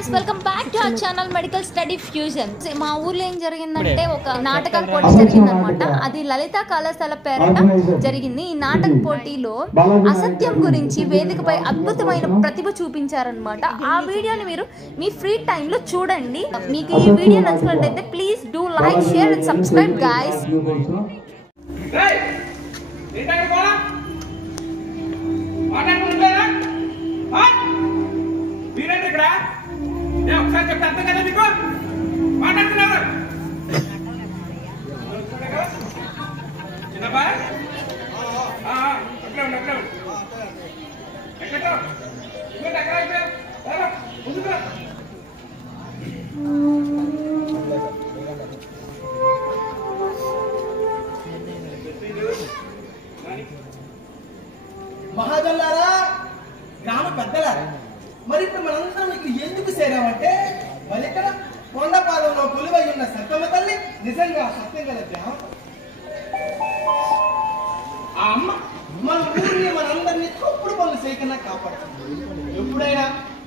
guys, welcome back to our channel Medical Study Fusion. మా ఊర్లో ఏం జరిగిందంటే ఒక నాటకాల పోటీ జరిగిందన్నమాట. అది లలిత కళాశాల పేరట జరిగింది. ఈ నాటక పోటీలో అసత్యం గురించి వేదికపై అద్భుతమైన ప్రతిభ చూపించారన్నమాట. ఆ వీడియోని మీరు మీ ఫ్రీ టైం లో చూడండి. మీకు ఈ వీడియో నచ్చినట్లయితే please do like, share and subscribe guys. ఒకసారి చెప్తే అర్థం కదా మీకు మాట్లాడుతున్నారు చిన్నబ్బా మహాజనులారా, గ్రామ పెద్దలారా, మరి ఇప్పుడు మనందరం మీకు ఎందుకు చేరామంటే మరి ఇక్కడ కొండపాదంలో కొలువై ఉన్న సత్యమ్మ తల్లి నిజంగా సత్యం గల దేవత. ఆ అమ్మ మన ఊరిని మనందరినీ తప్పుడు పనులు చేయకుండా కాపాడుతుంది. ఎప్పుడైనా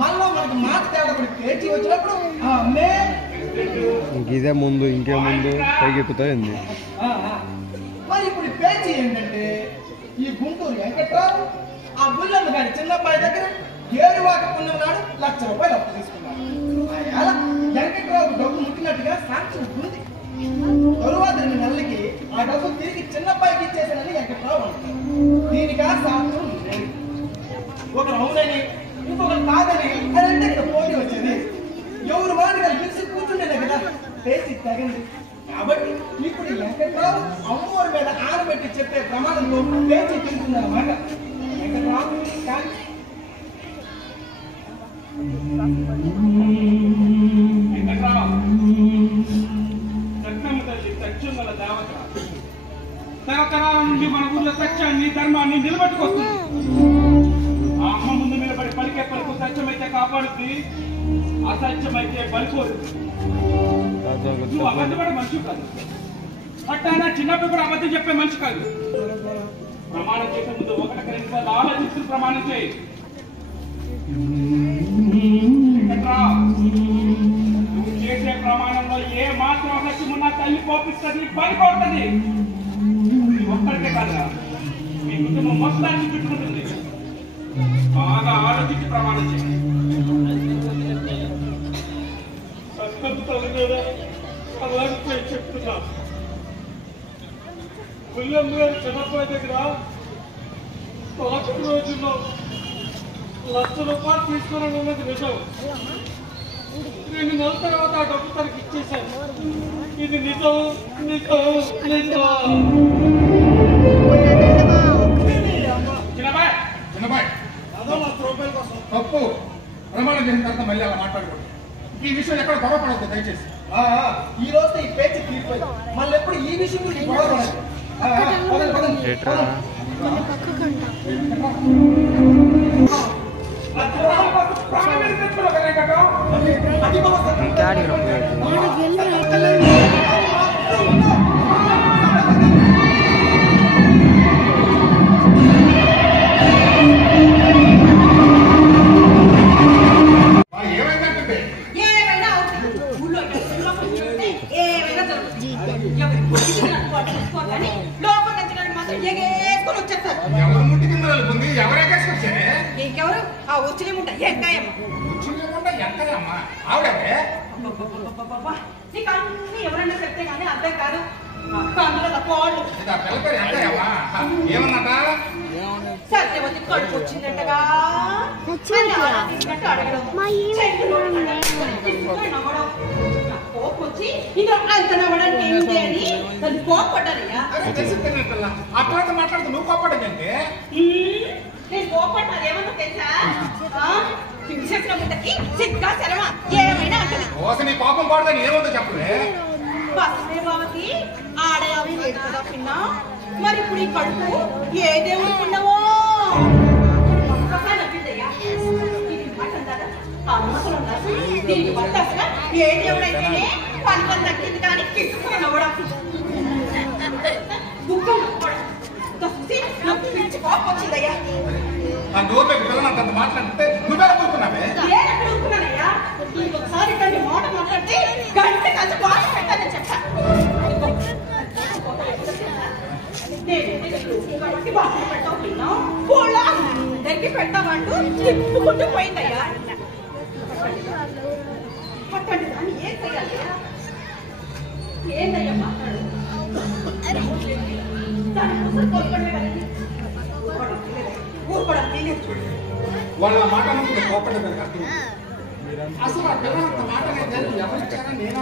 మనలో మనకు మాట తేడా పేచి వచ్చినప్పుడు ఆ అమ్మే ఇదే ముందు ఇంకే ముందు పైకెక్కుతాయింది. మరి ఇప్పుడు పేచి ఏంటంటే ఈ గుంటూరు వెంకట్రావు ఆ గుళ్ళమ్మ గారి చిన్నబ్బాయి దగ్గర 7 వాక పుణ్యం నాడు ₹1,00,000 అప్పు తీసుకున్నాడు. ఆ వెంకట్రావు డబ్బు ముట్టినట్టుగా సాక్ష్యం ఉంది. తరువాత 2 నెలలకి ఆ డబ్బు తిరిగి చిన్నబ్బాయికి ఇచ్చేసానని వెంకట్రావు అంటారు. దీనికి ఆ సాక్ష్యం లేదు. ఒకరు అవునని ఇంకొకరు కాదని అదంటే ఇక్కడ పోటీ వచ్చేది. ఎవరు వాడిగా గెలిచి కూర్చుండేదే కదా పేచి తగింది. కాబట్టి ఇప్పుడు వెంకట్రావు అమ్మవారి మీద ఆనబెట్టి చెప్పే ప్రమాణంలో పేచి తిరుగుతుందన్నమాట. వెంకట్రావు సత్యమ్మ తల్లి సత్యం గల దేవత తరతరాల నుండి మన ఊళ్ళో సత్యాన్ని ధర్మాన్ని నిలబెట్టుకొస్తుంది. ఆ అమ్మ ముందు నిలబడి పలికే పలుకు సత్యమైతే కాపాడుద్ది, అసత్యమైతే పలుకోదు. నువ్వు అబద్ధపడే మనిషి కాదు, పట్టానా చిన్నప్పుడు కూడా అబద్ధం చెప్పే మనిషి కాదు. ప్రమాణం చేసే ముందు 1-2 సార్లు ఆలోచిస్తూ ప్రమాణం చేయి. నువ్వు చేసే ప్రమాణంలో ఏ మాత్రం అసత్యం ఉన్నా తల్లి కోపిస్తుంది, పనికొడుతుంది. ఒక్కరికే కాదు, మీ కుటుంబం మొత్తానికి చుట్టుకుంటుంది. బాగా ఆలోచించి ప్రమాణం చేయండి. అలాగే చెప్తున్నా, పుల్లమ్మ గారి చిన్నబ్బాయి దగ్గర పాత రోజుల్లో ₹1,00,000 తీసుకుని ఉన్నది నిజం. 2 నెలల తర్వాత ఆ డబ్బు తనకి ఇచ్చేశాను. ఇది నిజం నిజం నిజం. చిన్నబాయ్ చిన్నబాయ్ ₹1,00,000 కోసం తప్పు ప్రమాణం చేసిన తర్వాత మళ్ళీ అలా మాట్లాడుకోండి. ఈ విషయం ఎక్కడ గొడవపడద్దు దయచేసి. ఈ రోజు ఈ పేచి తీరిపోయింది. మళ్ళీ ఎప్పుడు ఈ విషయం గురించి గొడవపడదు. ఇంకెవరు ఆ ఉచ్చిలేముంటా ఎంకాయమ్మ ఆవిడవే నీకు అన్ని ఎవరన్నా చెప్తే కానీ అర్థం కాదు. అందులో పాలు ఏమన్నా సత్యవతి కడుపు వచ్చిందంటగా అడగడం కోపొచ్చి ఇంకా అంత నవ్వడానికి ఏమిటి అని అది కోపడ్డానయ్యా. అట్లా మాట్లాడుతూ నువ్వు కోపడ్డంటే నేను కోపడ్డాను ఏమన్నా తెలుసా? హింసించిన బిడ్డకి సిగ్గా శరమా ఏమైనా అంటది. నీ కోపం పడదని ఏముందో చెప్పలే. బస్సే బావకి ఆడయావి లేదు కదా పిన్న. మరి ఇప్పుడు ఈ కడుపు ఏ దేవుడుకున్నావో దీనికి భర్త అసలు ఏ దేవుడైతేనే పనులు తగ్గింది కానీ పిచ్చుకుని నవ్వడం దుఃఖం పిచ్చి కోపం వచ్చిందయ్యా. ఆ డోర్ దగ్గర పిల్లలంత మాట్లాడితే నువ్వే ఊరుకున్నావే. ఎక్కడ ఊరుకున్నానయ్యా? ఈ బాగా పెట్టావు పిన్నా పోలా దగ్గరికి పెట్టామంటూ తిప్పుకుంటూ పోయిందయ్యా. పట్టండి దాన్ని ఏం చేయాలి? ఏందయ్యా మాట్లాడు? దానికోసం కోరుకోవడమే కదండి. ఊరుకోవడం తెలియదు. వాళ్ళ మాట కోపడమే కాదు. అసలు ఆ పిల్లలంత మాట ఎవరిచ్చారా నేను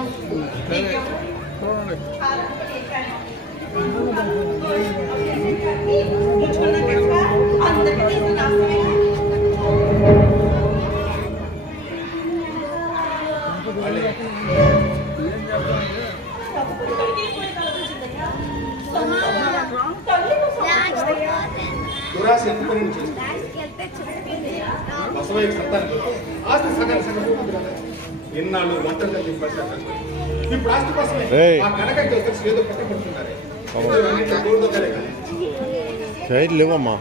అందరికీ దురాశ ఎంత పని బసవయ్య సంతానం ఆస్తి సగం ఎన్నాళ్ళు ఒంటరిగా ఇప్పుడు ఆస్తి కోసమే ఆ కనకైతే వచ్చి ఏదో పట్టబడుతున్నారు. సైడ్ లేవమ్మా,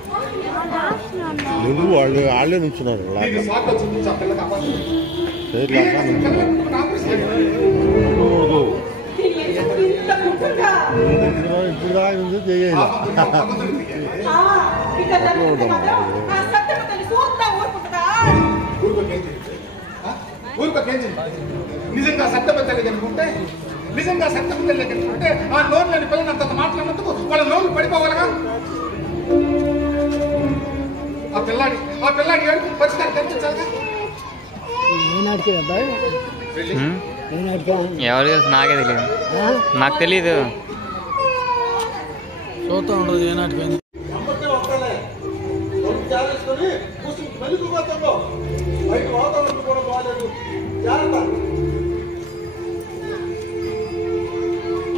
నువ్వు వాళ్ళే నుంచున్నారు. సైడ్ ఇప్పుడు దాకా చేయాలి. నిజంగా సత్యబద్ధలు కనుకుంటే ఆ నోరులేని పిల్లలంత మాట్లాడినందుకు వాళ్ళ నోరు పడిపోవాలిగా. ఆ పిల్లాడి ఏడుపు పరిష్కారం కనిపించాలిగా. ఎవరు తెలుసు? నాకే తెలియదు, నాకు తెలీదు. చూస్తూ ఉండదు ఏ నాటకం.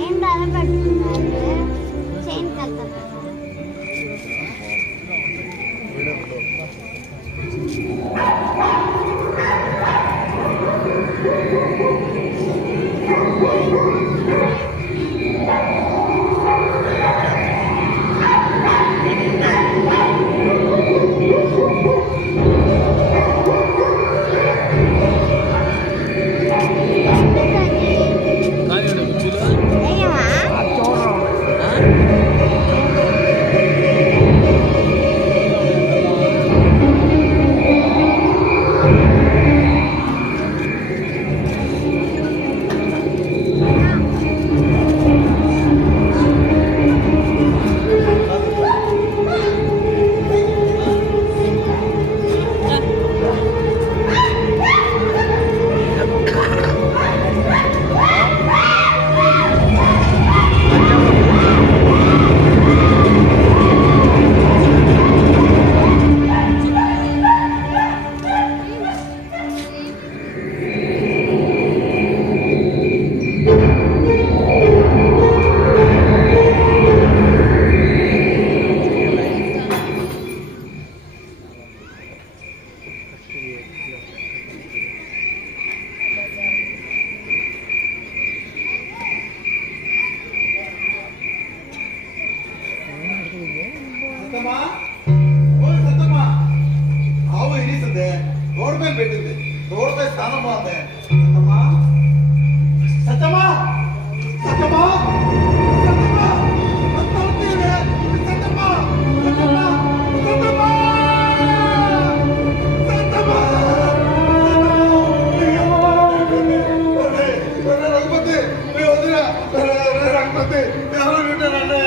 ఏం బాధపడుతున్నారు? చైన్ కలుపుతారు. ఆవు ఇరిసింది, రోడ్డు మీద పెట్టింది, రోడ్డుపై స్థానం బాగుంది. సత్యమా సత్యమా రఘుపతి రఘుపతి ఎవరు వింటారండి?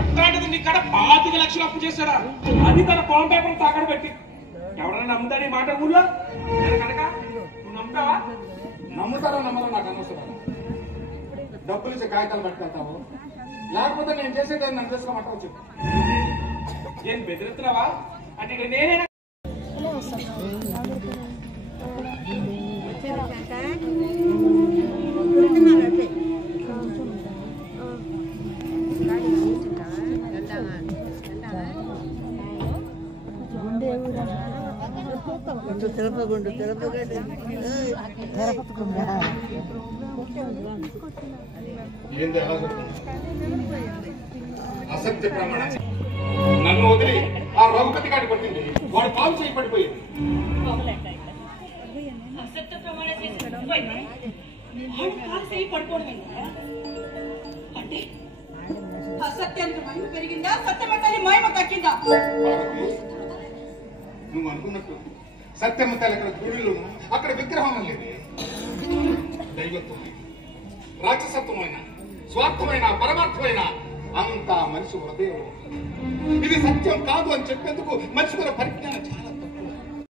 అట్లాంటిది నీ కడ 25 లక్షలు అప్పు చేశాడా? అది తన ఫోన్ పేపర్ తాకడ పెట్టి ఎవరైనా నమ్ముతాడు ఈ మాట ఊళ్ళో? నేను కనుక నువ్వు నమ్ముతావా? నమ్ముతారో నమ్మరో నాకు అనవసరం. డబ్బులు ఇచ్చే కాగితాలు పట్టుకెళ్తావు, లేకపోతే నేను చేసేది నన్ను తెలుసుకోమంటావు. చెప్పు, నేను బెదిరిస్తున్నావా అంటే ఇక నేనే అసత్య ప్రమాణం. నన్ను వదిలి ఆ రఘుపతి గాడి పట్టింది, వాడు కాలు చేయి పడిపోయింది. అంటే అసత్యానికి మహిమ పెరిగిందా, సత్యమతానికి మహిమ తగ్గిందా? నువ్వు అనుకున్నట్టు సత్యమ్మ తల్లి అక్కడ గుడిలోను అక్కడ విగ్రహం లేదు. దైవత్వం, రాక్షసత్వమైన, స్వార్థమైన, పరమార్థమైన అంతా మనిషి హృదయం. ఇది సత్యం కాదు అని చెప్పేందుకు మనిషి పరిజ్ఞానం చాలా